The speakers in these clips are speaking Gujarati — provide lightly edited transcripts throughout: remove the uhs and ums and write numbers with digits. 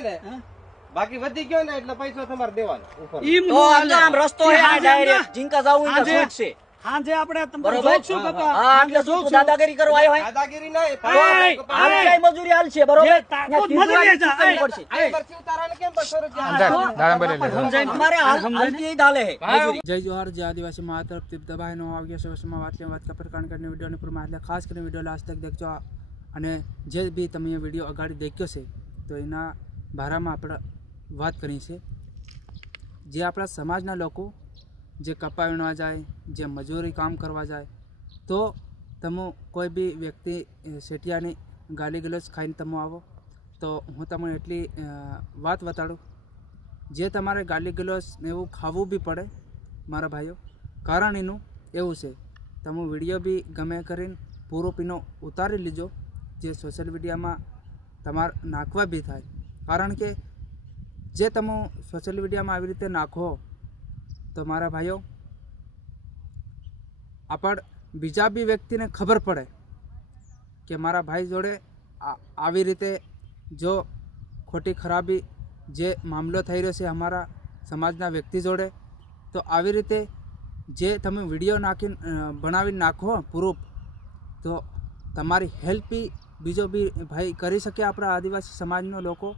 હોય ને બાકી વધી ગયો ને એટલે પૈસો તમારે દેવાનો ઉપર તો આમ રસ્તો હે આ ડાયરેક્ટ જીંકા જાવું તો છૂટ છે હાજે આપણે તમને બરોબર જોકશું કપા હા એટલે શું તું દાદાગીરી કરવા આવ્યો હોય દાદાગીરી નહીં આમ કઈ મજૂરી હાલ છે બરોબર મજૂરી જા પડશે ઉતારાને કેમ 200 રૂપિયા અમારે હાલતી ડાલે હે મજૂરી જય જોહાર જય આદિવાસી મા તરફથી દબાઈનો આવ્યો છે વર્ષમાં વાત કે પ્રકાર કરીને વિડીયોને પૂરમાં એટલે ખાસ કરીને વિડીયો લાસ્ટ તક દેખજો અને જે બી તમે વિડીયો અગાડી દેખ્યો છે તો એના બારામાં આપણે વાત કરી છે જે આપણા સમાજના લોકો જે કપા વીણવા જાય જે મજૂરી કામ કરવા જાય તો તમે કોઈ બી વ્યક્તિ શેઠિયાની ગાલી ગલોચ ખાઈને તમે આવો તો હું તમને એટલી વાત બતાડું જે તમારે ગાલી ગલોચ એવું ખાવું બી પડે મારા ભાઈઓ કારણ એનું એવું છે તમે વિડીયો બી ગમે કરીને પૂરો પીનો ઉતારી લીજો જે સોશિયલ મીડિયામાં તમારે નાખવા બી થાય કારણ કે જે તમે સોશિયલ મીડિયામાં આવી રીતે નાખો તો મારા ભાઈઓ આપણ બીજા બી વ્યક્તિને ખબર પડે કે મારા ભાઈ જોડે આવી રીતે જો ખોટી ખરાબી જે મામલો થઈ રહ્યો છે અમારા સમાજના વ્યક્તિ જોડે તો આવી રીતે જે તમે વિડીયો નાખીને બનાવીને નાખો પ્રૂફ તો તમારી હેલ્પ બી બીજો બી ભાઈ કરી શકે આપણા આદિવાસી સમાજનો લોકો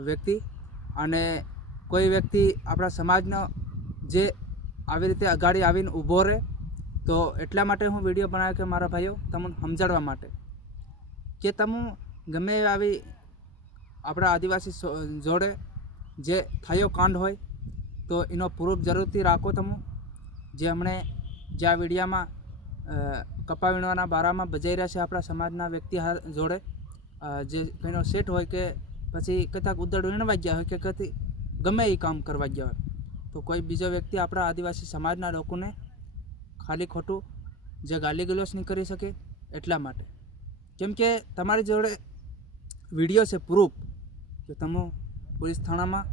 વ્યક્તિ અને કોઈ વ્યક્તિ આપણા સમાજનો જે આવી રીતે અગાડી આવીને ઊભો રહે તો એટલા માટે હું વિડીયો બનાવ્યો કે મારા ભાઈઓ તમને સમજાડવા માટે કે તમે ગમે આવી આપણા આદિવાસી જોડે જે થયો કાંડ હોય તો એનો પ્રૂફ જરૂરથી રાખો તમે જે હમણે જે આ વિડીયામાં કપા વીણવાના બારામાં બજાઈ રહ્યા છે આપણા સમાજના વ્યક્તિ જોડે જે કંઈનો સેટ હોય કે પછી કદાચ ઉદડ વીણવા ગયા હોય કે કદી ગમે એ કામ કરવા ગયા હોય તો કોઈ બીજો વ્યક્તિ આપણા આદિવાસી સમાજના લોકોને ખાલી ખોટું જે ગાલી ગલોચ નહીં કરી શકે એટલા માટે કેમ કે તમારી જોડે વિડીયો છે પ્રૂફ કે તમે પોલીસ થાણામાં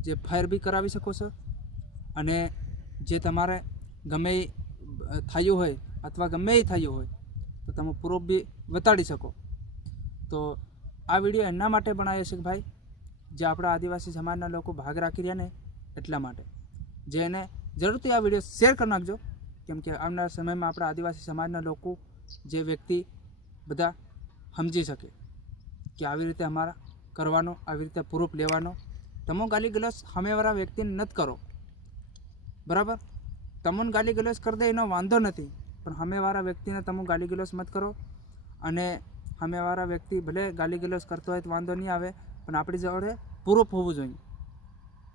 જે ફાયર બી કરાવી શકો છો અને જે તમારે ગમે એ થયું હોય અથવા ગમે એ થયું હોય તો તમે પ્રૂફ બી બતાડી શકો તો આ વિડીયો એના માટે બનાવ્યો છે કે ભાઈ જે આપણા આદિવાસી સમાજના લોકો ભાગ રાખી રહ્યા ને એટલા માટે જે એને જરૂરથી આ વિડીયો શેર કરી નાખજો કેમ કે આવનારા સમયમાં આપણા આદિવાસી સમાજના લોકો જે વ્યક્તિ બધા સમજી શકે કે આવી રીતે અમારા કરવાનો આવી રીતે પ્રૂફ લેવાનો તમે ગાલી ગલોચ સામેવાળા વ્યક્તિને નથી કરો બરાબર તમને ગાલી ગલોચ કરી દે એનો વાંધો નથી પણ સામેવાળા વ્યક્તિને તમે ગાલી ગલોચ મત કરો અને સામેવાળા વ્યક્તિ ભલે ગાલી ગલોચ કરતો હોય તો વાંધો નહીં આવે પણ આપણી જોડે પ્રૂફ હોવું જોઈએ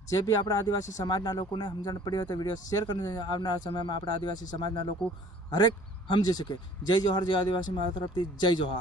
જે બી આપણા આદિવાસી સમાજના લોકોને સમજણ પડી હોય તો વિડીયો શેર કરીને આવનારા સમયમાં આપણા આદિવાસી સમાજના લોકો હરેક સમજી શકે જય જોહાર જય આદિવાસી મારા તરફથી જય જોહાર